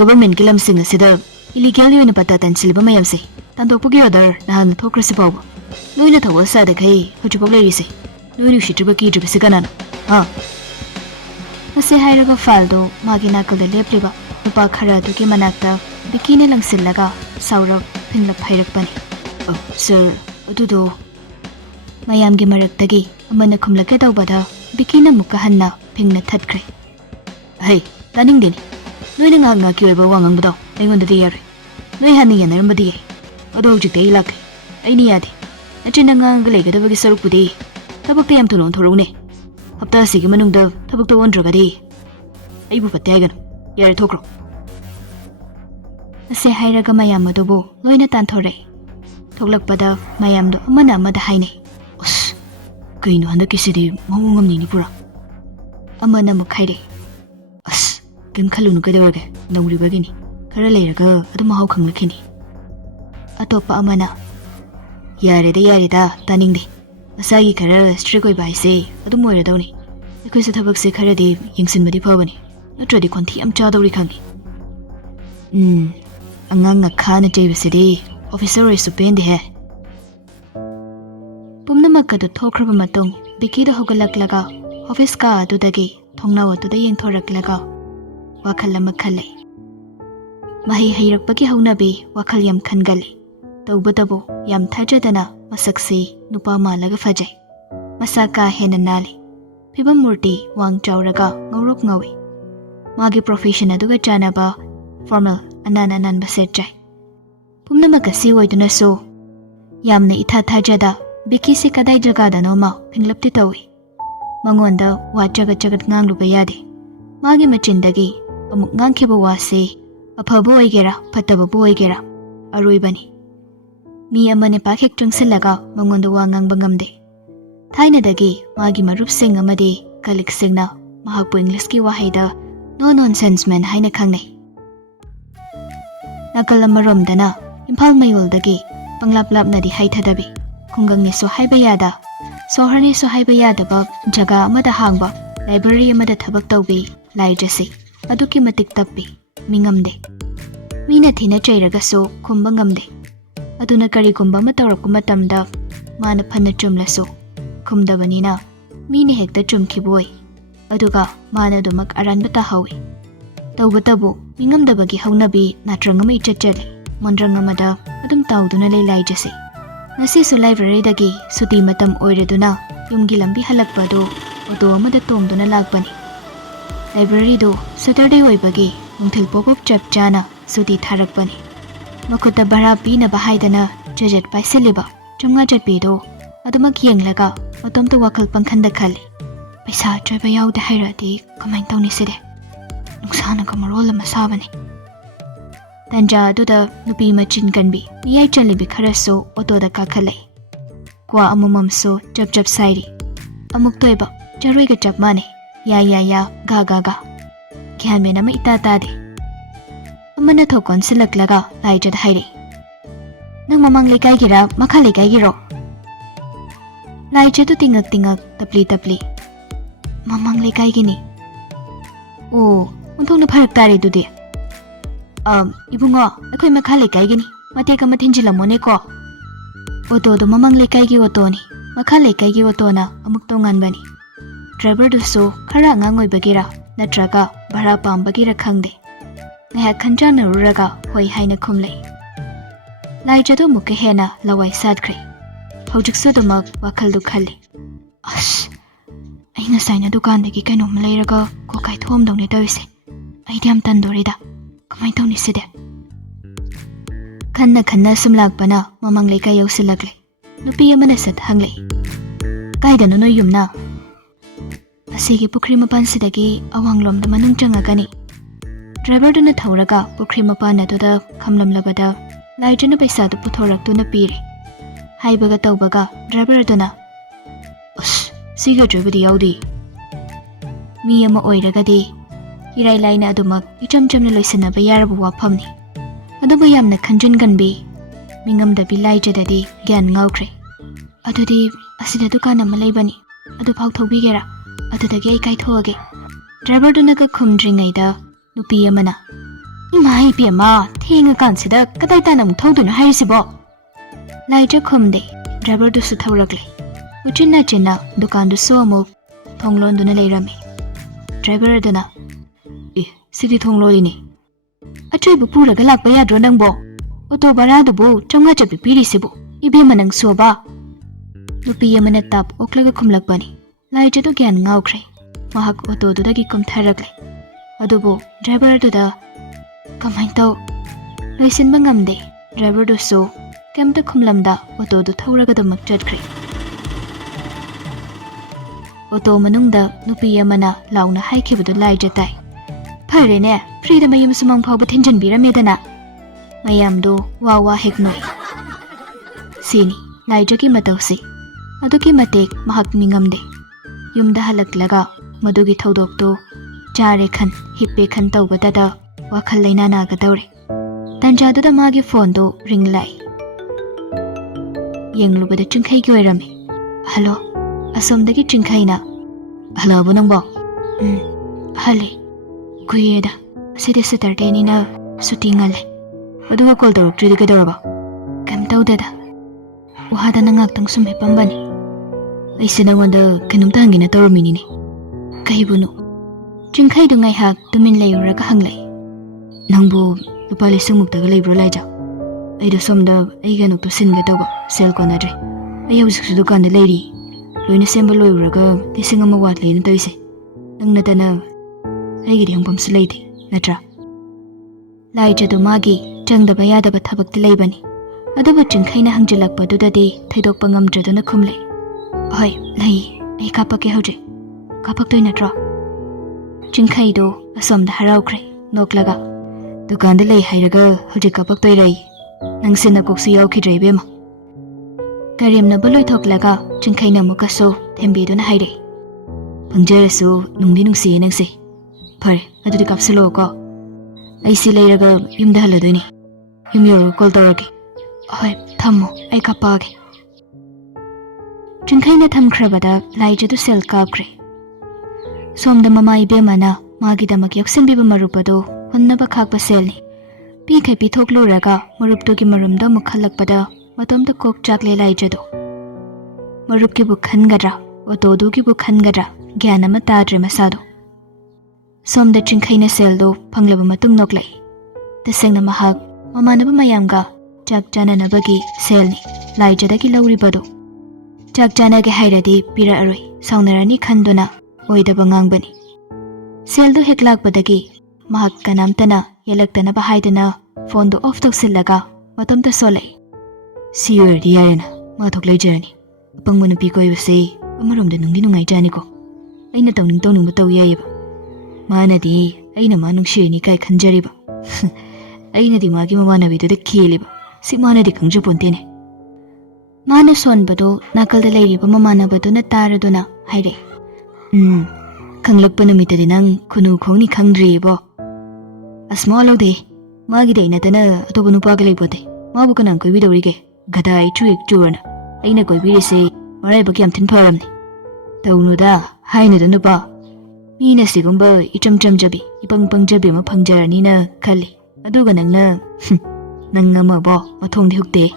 government ki lamsing asida illegal yoina pata tansilba mayamse tandokpugi order nahan thokrasi pawba noina thawal sada kai hujupok lerise noinu shitriba ki dribase kanana ha ase hairaga faldo magi nakal de lepliba nupa khara duki manakta bikini langsillaga saurab pinglap hairakpani oh sir adudo mayamgi maraktagi amana khumlake tawbada bikina mukka hanna pingna thatkre hey taning deni noina nga ki oiba wangang budaw aingonda de yare noi hani yanarambadi ado hojikte ilak aini yade achina nga legada bagi sarukpudi tabakte yam thulon thorune hapta sigi manungda tabakta ondragadi aibu patte aigan yare thokro ase hairaga mayam adubo loina tanthore thoklakpada mayamdo amana amada haine us kaino handakisidi mawungam ni pura amana mukhaire as kem khalunu kedawage nongribagini khara leiraga adu mahau khanglakini atopa amana yare da taningde asagi khara strict oi bai se adu moira dawni ekoi se thabak se khara di yingsin madi phawani natradi konthi am cha dawri khangi angang khana jeibasidi officer oi supende he pumnamak adu thokraba matung biki da hogalaklaga office ka adu dagi thongnaw adu da yengthoraklaga wakhal ama khale mahi hairakpagi haunabi wakhal yam khangali tawbadabo yam thajadana masakse nupa malaga fajai masaka hena nali phibam murti wang chawraga ngawrok ngawi magi profession aduga chanaba formal anan basejai pumnamaka si oiduna so yamne itha thajada biki se kadai jaga da noma pinglapti tawi mangonda wajaga jagat ngangluba yade magi machindagi amuk ngangkheba wase aphabo oigera phatababu oigera aroibani mi amane pakhek chungsilaga mangonda wa ngang bangamde thaina dagi magi marup sing amade kalik singna mahakpu english ki wahaida no nonsense man haina khangnai nakal amarom dana imphal mayol dagi panglap lap nadi haithadabi khungang ni so haiba yada sohar ni so haiba yada ba jaga amada hangba library amada thabak tawbi laijasi aduki matik tappi mingamde mina thina chairaga so khumba ngamde aduna kari gumba ma tawrapku matamda mana phanna chumlaso khumdabanina mine hekta chumkhiboi aduga mana dumak aranba ta hawi tawbatabu mingamdabagi haunabi natrangama ichachali mondrangama adum tawduna laijasi nasi su library dagi suti matam oireduna yumgi lambi halakpadu odo amada tongduna lakbani library do Saturday oibagi nungthil pop-up chap chana suti tharakpani makuta bara pina bahaidana jajet paisiliba chumga jatpido adumak yenglaga atomta wakhal pangkhanda khali paisa choiba yaude hairadi kamain tawni side nuksana kamarol ama sabani tanja aduda nupi machin kanbi miyai chalibi kharaso otoda kakhalai kwa amumam so jab sairi amuk toiba jaroiga chap mane ya ga kyan me nama ita tade amana thokon silaklaga laijad haire nang mamang lekai gira makha lekai giro laijadu tingak tapli mamang lekai gini oh unthong na pharak tare dudi ibungo akhoi makha lekai gini mate ka mathinjilamone ko oto do mamang lekai gi oto ni makha lekai gi oto na amuk tongan bani driver du so khara ngangoi bagira natraga bhara pam bagira khangde neha khanjana ruraga hoi haina khumlei laijado mukke hena lawai sadkre hojik sodomak wakhal du khali as aina saina dukan dagi kanom leiraga ko kai thom dongni tawise aidiam tan dorida kamai tawni side khanna sumlakpana mamang lekai yausilagle nupi amana sat hanglei kaidano no yumna asigi pukri mapan sidagi awanglom da manung changagani driver duna thauraga pukri mapan aduda khamlamlabada laijana paisa du puthorak tuna pire haibaga tawbaga driver duna us siga dribadi yaudi mi ama oiragadi hirai laina adumak ichamna loisanaba yarabu waphamni aduba yamna khanjun ganbi mingam da bilai jadadi gyan ngawkre adudi asida dukan ama leibani adu phau thobigera adudagi ai kai thoage driver duna ka khumdringai da nupi amana Ima IPMA, Ting a consider, Katatanam Todun Harisibo. Laija Kumde, driver to Suthauragli. Uchina China, Dukan to Somo, Tonglon Dunalirami. Driver Dana. City Tonglolini. A trip of Pura Galapaya Dronangbo. Oto Barado Bo, Tongacha Pirisibo, Ibimanang Soba. Lupi Yamanatap, Oklaga Kumlakbani. Laija to Gan Gaukre. Mahak Oto to the Gikum Taragli. Adobo, driver to the Kamaito. Listen Bangamde, driver to so. Kemta Kumlamda, Oto to Tauraga the Makjadkri. Oto Manungda, Lupi Yamana, Launa Haiki with the Laija. Parine, freedom I am among Pobatinjan Bira Medana. Mayamdo, Wawa Hekno. Sini, Laijaki Matosi. Aduki Matek, Mahak Mingamde. Yumda Halaklaga, Madugi Todokto, Jarekan, Hippekan Taubatada, Wakalaina Nagadore. Tanjado the Magi Fondo, ring lay. Young Lubada Chinkai Guerami. Hello, Assom the Chinkaina. Hello, Bonambo. Hale. Kuyeda, City Saturday Nina, Sutingal. What do I call the rock to the Gadoraba? Come to Dada. Wahadangak Sumi Pambani. I said I wonder Kanutang in a Tormini. Kaibuno. Chinkai dung I have to min lay Rakahanglay. Nambo, the Palisum of the Labor Laja. I do some the Agan to sing the dog, Sel Conadre. I used to look on the lady. When a symbol Raga, they sing on my watley in Toise. Nangatana. ꯑꯩꯒꯤꯗꯤ ꯍꯪꯐꯝꯁꯨ ꯂꯩꯇꯦ ꯅꯠꯇ꯭ꯔꯥ ꯂꯥꯏꯖꯗꯨ ꯃꯥꯒꯤ ꯆꯪꯗꯕ ꯌꯥꯗꯕ ꯊꯕꯛꯇꯤ ꯂꯩꯕꯅꯤ ꯑꯗꯨꯕꯨ ꯆꯤꯡꯈꯩꯅ ꯍꯪꯖꯤꯜꯂꯛꯄꯗꯨꯗꯗꯤ ꯊꯩꯗꯣꯛꯄ ꯉꯝꯗ꯭ꯔꯗꯨꯅ ꯈꯨꯝꯂꯦ ꯍꯣꯏ ꯂꯩ ꯑꯩ ꯀꯥꯞꯄꯛꯀꯦ ꯍꯧꯖꯤꯛ ꯀꯥꯞꯄꯛꯇꯣꯏ ꯅꯠꯇ꯭ꯔꯣ ꯆꯤꯡꯈꯩꯗꯣ ꯑꯁꯣꯝꯗ ꯍꯔꯥꯎꯈ꯭ꯔꯦ ꯅꯣꯛꯂꯒ ꯗꯨꯀꯥꯟꯗ ꯂꯩ ꯍꯥꯏꯔꯒ ꯍꯧꯖꯤꯛ ꯀꯥꯞꯄꯛꯇꯣꯏꯔꯩ ꯅꯪꯁꯦ ꯅꯀꯣꯛꯁꯨ ꯌꯥꯎꯈꯤꯗ꯭ꯔꯦ ꯏꯕꯦꯝꯃ ꯀꯔꯦꯝꯅꯕ ꯂꯣꯏꯊꯣꯛꯂꯒ ꯆꯤꯡꯈꯩꯅ ꯑꯃꯨꯛꯀꯁꯨ ꯊꯦꯝꯕꯤꯗꯨꯅ ꯍꯥꯏꯔꯦ ꯐꯪꯖꯔꯁꯨ ꯅꯨꯡꯗꯤ ꯅꯨꯡꯁꯤꯌꯦ ꯅꯪꯁꯦ Pare, adudi kapsulo ko. Ay sila iraga yung dahala doon Yung yoro call tawagi. Hoy, thamo, ay kapagi. Chingkay na Leikhraba da Laija do sel kapkre. Somda mama ibema na magida magyaksan biba marupa do hunna ba kakpa sel ni. Pikay pitok luraga marupto ki marumda mukhalakpada matamda kok chakle Laija do. Marup ki bukhan gadra, otodo ki bukhan gadra, gyana matadre masado. Som the Chinkaina Seldo, Panglaba Matung Noklay. The Sangna Mahag, Mamanaba Mayamga, Jack Jana Nabagi, Selni, Laija Daki Lauribado. Jack Jana Gahairadi, Pira Array, Saunarani Kandona, Oida Bangangbani. Seldo Heklak Badagi, Mahak Kanamtana, Yelaktana Bahaidana, Fondo of Toxilaga, Matam the Sole. See you, Diana, Matokle journey. Upon Munapiko, you say, Amarum the Nundinungai Janiko. I not only don't know Yaba. Manadi, ay naman nung siya ni kay kanjariba. Ay na di magi mamanabi to the kiliba. Si manadi kang Japontin. Mana son ba do, nakal da lady pa mamana ba do na tara do na, hayre. Kang lagpanamita din ang kunukong ni kang dribo. Asmalo de, magi day na tana ato panupagalay po de. Mabuka nang ko'y widawrige. Gaday chuik churana. Ay na ko'y wirisay, maray bagyam tinparam ni. Tauno da, hay na doon ba? Mina sigumba icham jabi, ipang jabi ma pangjarani na kali. Aduga nang na, nang nga mabo, matong di hukte.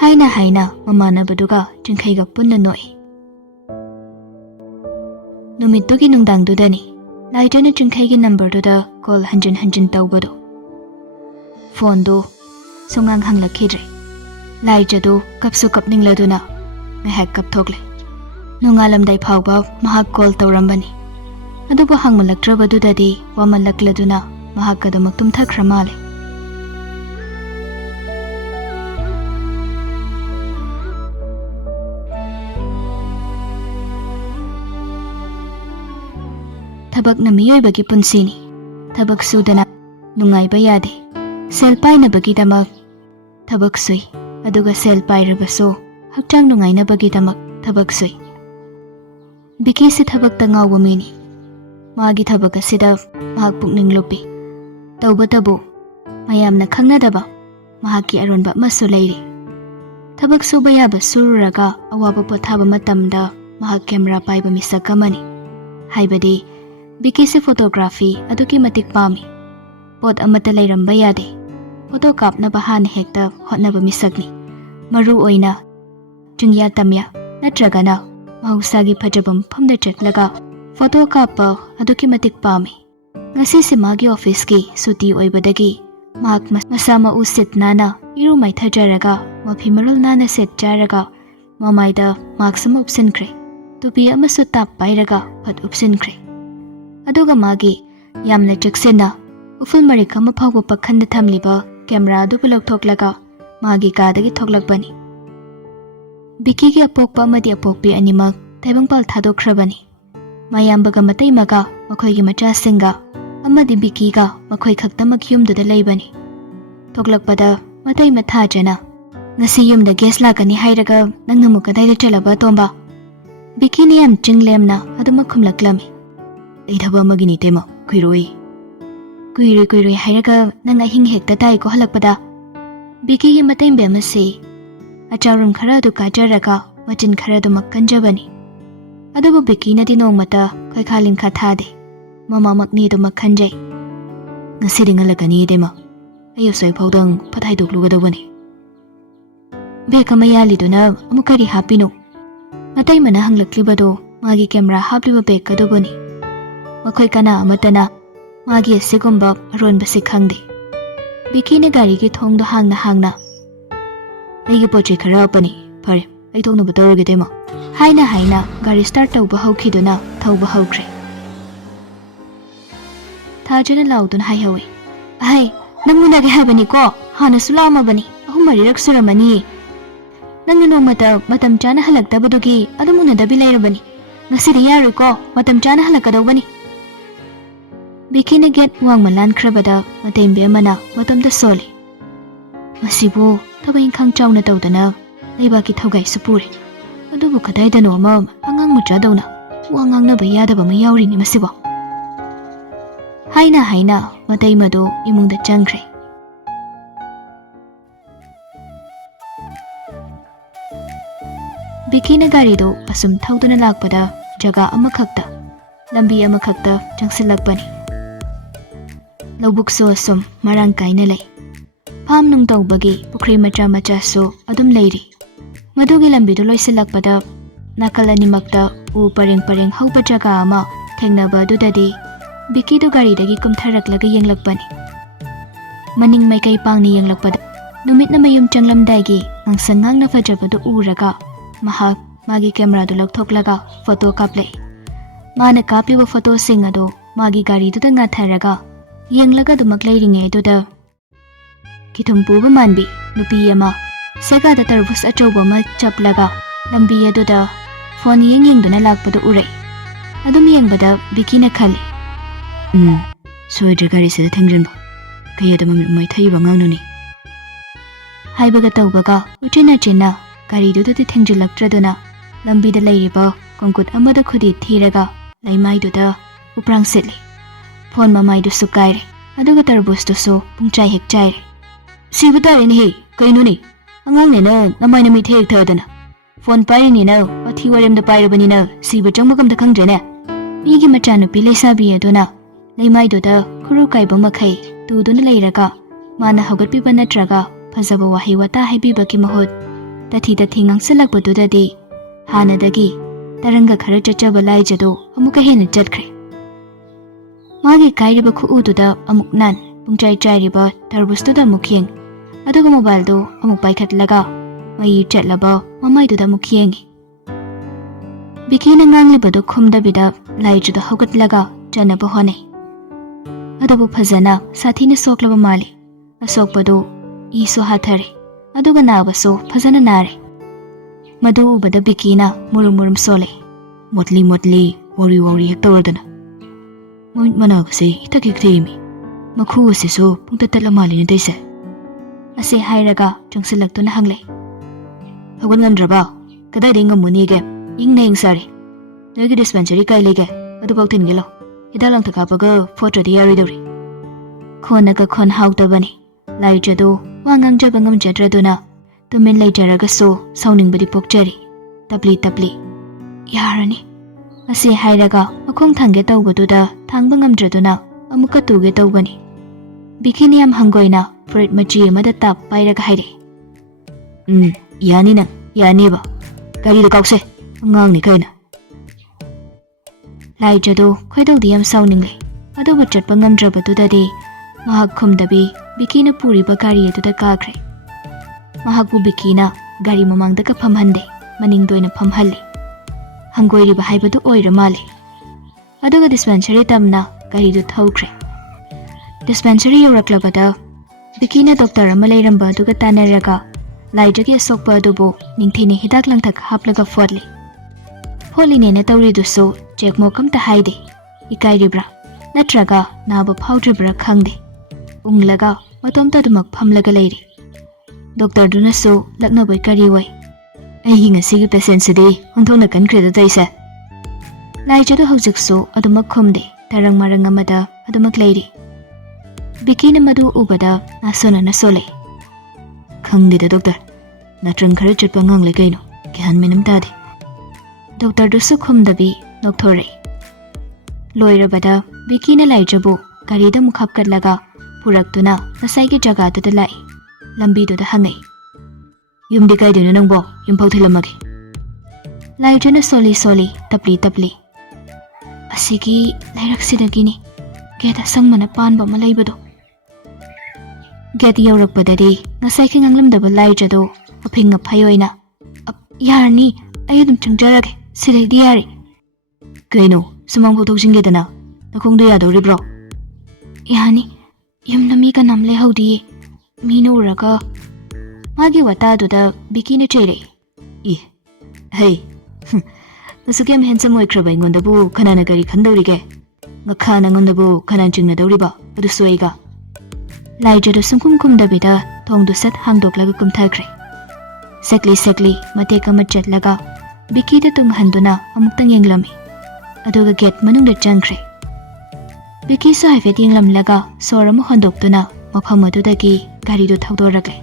Hayna mamana baduga, Chinkai ga punna noi. Numito ki nung dang dudani, Laija na Chinkai ki number duda, call hanjan tau bado. Fondo, sungang hangla kidre. Laija do, kapsu kapning laduna, ngahek kap togle. Nung alam day pawbaw, mahag call tawrambani. Adubo hang malaktraba dudadi, wamalakladuna, mahagkada magtumthakra male. Tabak na miyoy bagi punsini, tabak sudana, nungay bayade, selpay na bagi damag, tabak suy, aduga selpay rabaso, hagtang nungay na bagi damag, tabak suy. Bikisi tabak tangaw wamini. Magi tabak asida mahagpukning lupi. Tauba tabo, mayam na kangnadaba, mahaki aronba masulayri. Tabak subayaba sururaga awaba potaba matamda mahag camera paiba misagkamani. Haibadi, bikisi photography aduki matik pami. ꯄꯣꯠ ꯑꯃꯠꯇ ꯂꯩꯔꯝꯕ ꯌꯥꯗꯦ꯫ Photo ꯀꯥꯞꯅꯕ ꯍꯥꯟꯅ ꯍꯦꯛꯇ ꯍꯣꯠꯅꯕ ꯃꯤꯁꯛꯅꯤ꯫ ꯃꯔꯨ ꯑꯣꯏꯅ ꯆꯤꯡꯌꯥ ꯇꯝꯌꯥ ꯅꯠꯇ꯭ꯔꯒꯅ ꯃꯍꯧꯁꯥꯒꯤ ꯐꯖꯕ ꯃꯐꯝꯗ ꯆꯠꯂꯒ ꯐꯣꯇꯣ ꯀꯥꯞꯄ ꯑꯗꯨꯛꯀꯤ ꯃꯇꯤꯛ ꯄꯥꯝꯃꯤ꯫ ꯉꯁꯤꯁꯤ ꯃꯥꯒꯤ ꯑꯣꯐꯤꯁꯀꯤ ꯁꯨꯇꯤ ꯑꯣꯏꯕꯗꯒꯤ ꯃꯍꯥꯛ ꯃꯁꯥ ꯃꯎ ꯁꯤꯠ ꯅꯥꯟꯅ ꯏꯔꯨ ꯃꯥꯏꯊꯖꯔꯒ ꯃꯐꯤ ꯃꯔꯣꯜ ꯅꯥꯟꯅ ꯁꯦꯠ ꯆꯥꯔꯒ ꯃꯃꯥꯏꯗ ꯃꯥꯛꯁ ꯑꯃ ꯎꯞꯁꯤꯟꯈ꯭ꯔꯦ꯫ ꯇꯨꯄꯤ ꯑꯃꯁꯨ ꯇꯥꯞ ꯄꯥꯏꯔꯒ ꯐꯠ ꯎꯞꯁꯤꯟꯈ꯭ꯔꯦ꯫ ꯑꯗꯨꯒ ꯃꯥꯒꯤ ꯌꯥꯝꯅ ꯆꯦꯛꯁꯤꯟꯅ ꯎꯐꯨꯜ ꯃꯔꯤꯛ ꯑꯃ ꯐꯥꯎꯕ ꯄꯥꯈꯟꯗ ꯊꯝꯂꯤꯕ ꯀꯦꯃꯦꯔꯥ ꯑꯗꯨꯕꯨ ꯂꯧꯊꯣꯛꯂꯒ ꯃꯥꯒꯤ ꯀꯥꯗꯒꯤ ꯊꯣꯛꯂꯛꯄꯅꯤ꯫ ꯕꯤꯀꯤꯒꯤ ꯑꯄꯣꯛꯄ ꯑꯃꯗꯤ ꯑꯄꯣꯛꯄꯤ ꯑꯅꯤꯃꯛ ꯇꯥꯏꯕꯪꯄꯥꯜ ꯊꯥꯗꯣꯛꯈ꯭ꯔꯕꯅꯤ꯫ ꯃꯌꯥꯝꯕꯒ ꯃꯇꯩꯃꯒ ꯃꯈꯣꯏꯒꯤ ꯃꯆꯥꯁꯤꯡꯒ ꯑꯃꯗꯤ ꯕꯤꯀꯤꯒ ꯃꯈꯣꯏ ꯈꯛꯇꯃꯛ ꯌꯨꯝꯗꯨꯗ ꯂꯩꯕꯅꯤ꯫ ꯊꯣꯛꯂꯛꯄꯗ ꯃꯇꯩꯃ ꯊꯥꯖꯅ, "ꯉꯁꯤ ꯌꯨꯝꯗ ꯒꯦꯁ ꯂꯥꯛꯀꯅꯤ ꯍꯥꯏꯔꯒ ꯅꯪꯅ ꯑꯃꯨꯛ ꯀꯗꯥꯏꯗ ꯆꯠꯂꯕ ꯑꯇꯣꯝꯕ?" ꯕꯤꯀꯤꯅ ꯌꯥꯝ ꯆꯤꯡꯂꯦꯝꯅ ꯑꯗꯨꯃꯛ ꯈꯨꯝꯂꯛꯂꯝꯃꯤ꯫ "ꯑꯩ ꯊꯕꯛ ꯑꯃꯒꯤꯅꯤ ꯏꯇꯩꯃ, ꯀꯨꯏꯔꯣꯏ." "ꯀꯨꯏꯔꯣꯏ ꯍꯥꯏꯔꯒ ꯅꯪ ꯑꯍꯤꯡ ꯍꯦꯛꯇ ꯇꯥꯏꯀꯣ ꯍꯜꯂꯛꯄꯗ?" ꯕꯤꯀꯤꯒꯤ ꯃꯇꯩꯕꯦꯝ ꯑꯁꯤ ꯑꯆꯥꯎꯔꯝ ꯈꯔ ꯑꯗꯨ ꯀꯥꯖꯔꯒ ꯃꯆꯤꯟ ꯈꯔ ꯑꯗꯨꯃꯛ ꯀꯟꯖꯕꯅꯤ꯫ ꯑꯗꯨꯕꯨ ꯕꯤꯀꯤꯅꯗꯤ ꯅꯣꯡꯃꯇ ꯈꯣꯏꯈꯥ ꯂꯤꯡꯈꯥ ꯊꯥꯗꯦ꯫ ꯃꯃꯥꯃꯛꯅꯤ ꯑꯗꯨꯃꯛ ꯈꯟꯖꯩ꯫ "ꯉꯁꯤꯗꯤ ꯉꯜꯂꯛꯀꯅꯤ ꯏꯇꯩꯃ, ꯑꯩ ꯑꯁ꯭ꯋꯥꯏꯐꯥꯎꯗꯪ ꯐꯠ ꯍꯥꯏꯗꯣꯛꯂꯨꯒꯗꯧꯕꯅꯤ." "ꯕꯦꯒ ꯑꯃ ꯌꯥꯜꯂꯤꯗꯨꯅ ꯑꯃꯨꯛ ꯀꯔꯤ ꯍꯥꯞꯄꯤꯅꯣ?" ꯃꯇꯩꯃꯅ ꯍꯪꯂꯛꯂꯤꯕꯗꯣ ꯃꯥꯒꯤ ꯀꯦꯃꯦꯔꯥ ꯍꯥꯞꯂꯤꯕ ꯕꯦꯒ ꯑꯗꯨꯕꯨꯅꯤ꯫ ꯃꯈꯣꯏ ꯀꯅꯥ ꯑꯃꯠꯇꯅ ꯃꯥꯒꯤ ꯑꯁꯤꯒꯨꯝꯕ ꯑꯔꯣꯟꯕꯁꯤ ꯈꯪꯗꯦ꯫ ꯕꯤꯀꯤꯅ ꯒꯥꯔꯤꯒꯤ ꯊꯣꯡꯗꯣ ꯍꯥꯡꯅ "ꯑꯩꯒꯤ ꯄꯣꯠꯆꯩ ꯈꯔ ꯍꯥꯞꯄꯅꯤ, ꯐꯔꯦ ꯑꯩ ꯊꯣꯛꯅꯕ ꯇꯧꯔꯒꯦ ꯏꯇꯩꯃ." ꯍꯥꯏꯅ ꯒꯥꯔꯤ ꯁ꯭ꯇꯥꯔꯠ ꯇꯧꯕ ꯍꯧꯈꯤꯗꯨꯅ ꯊꯧꯕ ꯍꯧꯈ꯭ꯔꯦ꯫ ꯊꯥꯖꯅ ꯂꯥꯎꯗꯨꯅ ꯍꯥꯏꯍꯧꯏ, "ꯑꯍꯩ, ꯅꯪ ꯎꯅꯒꯦ ꯍꯥꯏꯕꯅꯤꯀꯣ, ꯍꯥꯟꯅꯁꯨ ꯂꯥꯛꯑꯝꯃꯕꯅꯤ, 3-4ꯔꯛ ꯁꯨꯔꯝꯃꯅꯤ꯫ ꯅꯪꯅ ꯅꯣꯡꯃꯇ ꯃꯇꯝ ꯆꯥꯅ ꯍꯜꯂꯛꯇꯕꯗꯨꯒꯤ ꯑꯗꯨꯝ ꯎꯅꯗꯕꯤ ꯂꯩꯔꯕꯅꯤ꯫ ꯉꯁꯤꯗꯤ ꯌꯥꯔꯣꯏꯀꯣ, ꯃꯇꯝ ꯆꯥꯅ ꯍꯜꯂꯛꯀꯗꯧꯕꯅꯤ." ꯕꯤꯀꯤꯅ ꯒꯦꯠ ꯋꯥꯡꯃ ꯂꯥꯟꯈ꯭ꯔꯕꯗ ꯃꯇꯩꯕꯦꯝ ꯑꯃꯅ ꯃꯇꯣꯝꯇ ꯁꯣꯜꯂꯤ꯫ "ꯃꯁꯤꯕꯨ ꯊꯕꯛ ꯏꯪꯈꯥꯡ ꯆꯥꯎꯅ ꯇꯧꯗꯅ ꯂꯩꯕꯥꯛꯀꯤ ꯊꯧꯒꯥꯏꯁꯨ ꯄꯨꯔꯦ, ꯑꯗꯨꯕꯨ ꯀꯗꯥꯏꯗꯅꯣ ꯑꯃ ꯑꯉꯥꯡ ꯃꯆꯥꯗꯧꯅ ꯋꯥ ꯉꯥꯡꯅꯕ ꯌꯥꯗꯕ ꯑꯃ ꯌꯥꯎꯔꯤꯅꯤ ꯃꯁꯤꯕꯣ." ꯍꯥꯏꯅ ꯃꯇꯩꯃꯗꯨ ꯏꯃꯨꯡꯗ ꯆꯪꯈ꯭ꯔꯦ꯫ ꯕꯤꯀꯤꯅ ꯒꯥꯔꯤꯗꯨ ꯑꯁꯨꯝ ꯊꯧꯗꯨꯅ ꯂꯥꯛꯄꯗ ꯖꯒꯥ ꯑꯃꯈꯛꯇ, ꯂꯝꯕꯤ ꯑꯃꯈꯛꯇ ꯆꯪꯁꯤꯜꯂꯛꯄꯅꯤ꯫ ꯂꯧꯕꯨꯛꯁꯨ ꯑꯁꯨꯝ ꯃꯔꯥꯡ ꯀꯥꯏꯅ ꯂꯩ꯫ ꯐꯥꯝ ꯅꯨꯡ ꯇꯧꯕꯒꯤ ꯄꯨꯈ꯭ꯔꯤ ꯃꯆꯥꯁꯨ ꯑꯗꯨꯝ ꯂꯩꯔꯤ꯫ ꯃꯗꯨꯒꯤ ꯂꯝꯕꯤꯗꯨ ꯂꯣꯏꯁꯤꯜꯂꯛꯄꯗ ꯅꯥꯀꯜ ꯑꯅꯤꯃꯛꯇ ꯎ ꯄꯔꯦꯡ ꯍꯧꯕ ꯖꯒꯥ ꯑꯃ ꯊꯦꯡꯅꯕ ꯑꯗꯨꯗꯗꯤ ꯕꯤꯀꯤꯗꯨ ꯒꯥꯔꯤꯗꯒꯤ ꯀꯨꯝꯊꯔꯛꯂꯒ ꯌꯦꯡꯂꯛꯄꯅꯤ꯫ ꯃꯅꯤꯡ ꯃꯥꯏꯀꯩ ꯄꯥꯡꯅ ꯌꯦꯡꯂꯛꯄꯗ ꯅꯨꯃꯤꯠꯅ ꯃꯌꯨꯝ ꯆꯪꯂꯝꯗꯥꯏꯒꯤ ꯉꯥꯡꯁꯪ ꯉꯥꯡꯅ ꯐꯖꯕꯗꯨ ꯎꯔꯒ ꯃꯍꯥꯛ ꯃꯥꯒꯤ ꯀꯦꯃꯦꯔꯥꯗꯨ ꯂꯧꯊꯣꯛꯂꯒ ꯐꯣꯇꯣ ꯀꯥꯞꯂꯛꯏ꯫ ꯃꯥꯅ ꯀꯥꯞꯂꯤꯕ ꯐꯣꯇꯣꯁꯤꯡ ꯑꯗꯨ ꯃꯥꯒꯤ ꯒꯥꯔꯤꯗꯨꯗ ꯉꯥꯊꯔꯒ ꯌꯦꯡꯂꯒ ꯑꯗꯨꯃꯛ ꯂꯩꯔꯤꯉꯩ ꯑꯗꯨꯗ ꯀꯤꯊꯨꯝ ꯄꯨꯕ ꯃꯥꯟꯕꯤ ꯅꯨꯄꯤ ꯑꯃ ꯁꯦꯒꯥꯗ ꯇꯔꯕꯨꯁ ꯑꯆꯧꯕ ꯑꯃ ꯆꯞꯂꯒ ꯂꯝꯕꯤ ꯑꯗꯨꯗ ꯐꯣꯟ ꯌꯦꯡꯗꯨꯅ ꯂꯥꯛꯄꯗꯨ ꯎꯔꯛꯏ꯫ ꯑꯗꯨꯝ ꯌꯦꯡꯕꯗ ꯕꯤꯀꯤꯅ ꯈꯜꯂꯤ, "ꯁꯣꯏꯗ꯭ꯔꯦ ꯒꯥꯔꯤꯁꯤꯗ ꯊꯦꯡꯖꯤꯟꯕ, ꯀꯩ ꯑꯗꯨ ꯃꯃꯤꯠ ꯃꯩꯊꯩꯕ ꯑꯉꯥꯡꯗꯨꯅꯤ." ꯍꯥꯏꯕꯒ ꯇꯧꯕꯒ ꯎꯆꯤꯟꯅꯥꯆꯤꯟꯅ ꯒꯥꯔꯤꯗꯨꯗꯗꯤ ꯊꯦꯡꯖꯤꯜꯂꯛꯇ꯭ꯔꯗꯨꯅ ꯂꯝꯕꯤꯗ ꯂꯩꯔꯤꯕ ꯀꯣꯡꯀꯨꯠ ꯑꯃꯗ ꯈꯨꯗꯤ ꯊꯤꯔꯒ ꯂꯩꯃꯥꯏꯗꯨꯗ ꯎꯄ꯭ꯔꯥꯡ ꯁꯤꯠꯂꯤ꯫ ꯐꯣꯟ ꯃꯃꯥꯏꯗꯨꯁꯨ ꯀꯥꯏꯔꯦ, ꯑꯗꯨꯒ ꯇꯔꯕꯨꯁꯇꯨꯁꯨ ꯄꯨꯡꯆꯥꯏ ꯍꯦꯛ ꯆꯥꯏꯔꯦ꯫ "ꯁꯤꯕ ꯇꯥꯔꯦꯅꯦꯍꯦ, ꯀꯩꯅꯣꯅꯦ, ꯑꯉꯥꯡꯅꯦꯅ ꯅꯃꯥꯏ ꯅꯃꯤꯠ ꯍꯦꯛ ꯊꯗꯅ, ꯐꯣꯟ ꯄꯥꯏꯔꯤꯅꯤꯅ ꯋꯥꯊꯤ ꯋꯥꯔꯦꯝꯗ ꯄꯥꯏꯔꯕꯅꯤꯅ ꯁꯤꯕ ꯆꯪꯕ ꯑꯝꯇ ꯈꯪꯗ꯭ꯔꯦꯅꯦ." ꯃꯤꯒꯤ ꯃꯆꯥꯅꯨꯄꯤ ꯂꯩꯁꯥꯕꯤ ꯑꯗꯨꯅ ꯂꯩꯃꯥꯏꯗꯨꯗ ꯈꯨꯔꯨ ꯀꯥꯏꯕ ꯃꯈꯩ ꯇꯨꯗꯨꯅ ꯂꯩꯔꯒ ꯃꯥꯅ ꯍꯧꯒꯠꯄꯤꯕ ꯅꯠꯇ꯭ꯔꯒ ꯐꯖꯕ ꯋꯥꯍꯩ ꯋꯥꯇꯥ ꯍꯥꯏꯕꯤꯕꯒꯤ ꯃꯍꯨꯠ ꯇꯊꯤ ꯉꯥꯡꯁꯤꯜꯂꯛꯄꯗꯨꯗꯗꯤ ꯍꯥꯟꯅꯗꯒꯤ ꯇꯔꯪꯒ ꯈꯔ ꯆꯠꯆꯕ ꯂꯥꯏꯖꯗꯨ ꯑꯃꯨꯛꯀ ꯍꯦꯟꯅ ꯆꯠꯈ꯭ꯔꯦ꯫ ꯃꯥꯒꯤ ꯀꯥꯏꯔꯤꯕ ꯈꯨꯎꯗꯨꯗ ꯑꯃꯨꯛ ꯅꯥꯟ, ꯄꯨꯡꯆꯥꯏ ꯆꯥꯏꯔꯤꯕ ꯇꯔꯕꯨꯁꯇꯨꯗ ꯑꯃꯨꯛ ꯌꯦꯡ, ꯑꯗꯨꯒ ꯃꯣꯕꯥꯏꯜꯗꯨ ꯑꯃꯨꯛ ꯄꯥꯏꯈꯠꯂꯒ ꯃꯩ ꯆꯠꯂꯕ ꯃꯃꯥꯏꯗꯨꯗ ꯑꯃꯨꯛ ꯌꯦꯡꯉꯤ꯫ ꯕꯤꯀꯤꯅ ꯉꯥꯡꯂꯤꯕꯗꯨ ꯈꯨꯝꯗꯕꯤꯗ ꯂꯥꯏꯖꯗꯨ ꯍꯧꯒꯠꯂꯒ ꯆꯠꯅꯕ ꯍꯣꯠꯅꯩ꯫ ꯑꯗꯨꯕꯨ ꯐꯖꯅ ꯁꯥꯊꯤꯅ ꯁꯣꯛꯂꯕ ꯃꯥꯜꯂꯤ꯫ ꯑꯁꯣꯛꯄꯗꯨ ꯏꯁꯨ ꯍꯥꯊꯔꯦ, ꯑꯗꯨꯒ ꯅꯥꯕꯁꯨ ꯐꯖꯅ ꯅꯥꯔꯦ꯫ ꯃꯗꯨ ꯎꯕꯗ ꯕꯤꯀꯤꯅ ꯃꯨꯔꯨꯝ ꯁꯣꯜꯂꯦ꯫ "ꯃꯣꯠꯂꯤ ꯋꯥꯎꯔꯤ ꯍꯦꯛ ꯇꯧꯔꯗꯅ ꯃꯃꯤꯠ ꯃꯅꯥꯒꯁꯦ ꯏꯊꯛ ꯊꯦꯡꯏꯃꯤ, ꯃꯈꯨ ꯑꯁꯤꯁꯨ ꯄꯨꯡꯇꯠ ꯇꯠꯂ ꯃꯥꯜꯂꯤꯅꯦ ꯇꯩꯁꯦ." ꯑꯁꯤ ꯍꯥꯏꯔꯒ ꯆꯪꯁꯤꯜꯂꯛꯇꯨꯅ ꯍꯪꯂꯛꯏ, "ꯍꯧꯒꯠ ꯉꯝꯗ꯭ꯔꯕ? ꯀꯗꯥꯏꯗꯩ ꯉꯝꯃꯨꯅꯤꯒꯦ? ꯏꯪꯅ ꯁꯥꯔꯤ. ꯅꯣꯏꯒꯤ ꯗꯤꯁꯄꯦꯟꯁꯔꯤ ꯀꯥꯏ ꯂꯩꯒꯦ? ꯑꯗꯨꯐꯥꯎ ꯊꯤꯟꯒꯦ ꯂꯥꯎ. ꯍꯤꯗꯥꯛ ꯂꯥꯡꯊꯛ ꯀꯥꯞꯄꯒ ꯐꯣꯠꯇ꯭ꯔꯗꯤ ꯌꯥꯔꯣꯏꯗꯧꯔꯤ." ꯈꯣꯟꯅꯒ ꯈꯣꯟ ꯍꯥꯎꯇꯕꯅꯤ꯫ ꯂꯥꯏꯖꯗꯨ ꯋꯥ ꯉꯥꯡꯖꯕ ꯉꯝꯖꯗ꯭ꯔꯗꯨꯅ ꯇꯨꯃꯤꯟ ꯂꯩꯖꯔꯒꯁꯨ ꯁꯥꯎꯅꯤꯡꯕꯗꯤ ꯄꯣꯛꯆꯔꯤ꯫ ꯇꯞꯂꯤ, "ꯌꯥꯔꯅꯤ." ꯑꯁꯤ ꯍꯥꯏꯔꯒ ꯃꯈꯣꯡ ꯊꯥꯡꯒꯦ ꯇꯧꯕꯗꯨꯗ ꯊꯥꯡꯕ ꯉꯝꯗ꯭ꯔꯗꯨꯅ ꯑꯃꯨꯛꯀ ꯇꯨꯒꯦ ꯇꯧꯕꯅꯤ꯫ Bikini yam hangoina fruit machi amada tap pairaga haire. Yani nang, yani ba? Gari da kaukse, ngang ni kaina. Laijado khoidodi yam sauningli. Aduba chatpa ngamdrabadudadi mahak khumdabi Bikina puriba gari aduda kagre. Mahakbu Bikina gari mamangda ka phamhande, maningdoina phamhalli. Hangoiriba haibadu oira male. Aduga dispensary tamna gari du thawkre. Dispensary yoraklabada Bikina doctor ama leiramba aduga tanaraga laijagi asokpa adubu ningthini hidak langthak haplaga fodli. Folinena tawridusu checkmo kamta haide. Ikairibra natraga naba phawdribra khangde. Unglaga matomta dumak phamlaga leiri. Doctor dunasu laknabai kari wai. Ai ngasigi patient sidi onthona kankre da taise. Laijadu haujiksu adumak khumde tarang marang amada adumak leiri. Bikina madu ubada nasona nasole. Khangde da doctor. Natrang khara chatpa ngangle kaino. Gyan menam tade. Doctor dusu khumdabi nokthore. Loirabada Bikina laijabu garida mukhapkatlaga puraktuna nasaigi jagaduda lai. Lambiduda hangai. Yumdi kaidina nangbo yumpau thilamage. Laijana soli soli tapli tapli. Asigi lairaksidagini geta sangmana panba malaibado. Get yaurakpadadi nasai nganglamdaba laijado aphinga phayoina. Yarni ayudum changjarage sidaidi yari. Kaino sumang photoksingedana nakongdo yadoribro. Yani yumnami ka namle haudi mino uraga magi wata aduda Bikina chere. Hey, nasukyam handsome oikraba ingondabu kanana gari khandorige. Ngakha nangondabu kanan chingnadoriba adu soiga. Laijado sungkum kumdabida thongdu sat hangdoklaga kumthakre. Sekli mateka machatlaga Bikida tunghanduna amuktang yenglami. Aduga gate manungda changkre. Biki so haifet yenglamlaga soramu hondoktuna mafam adudagi garidu thawdoragle.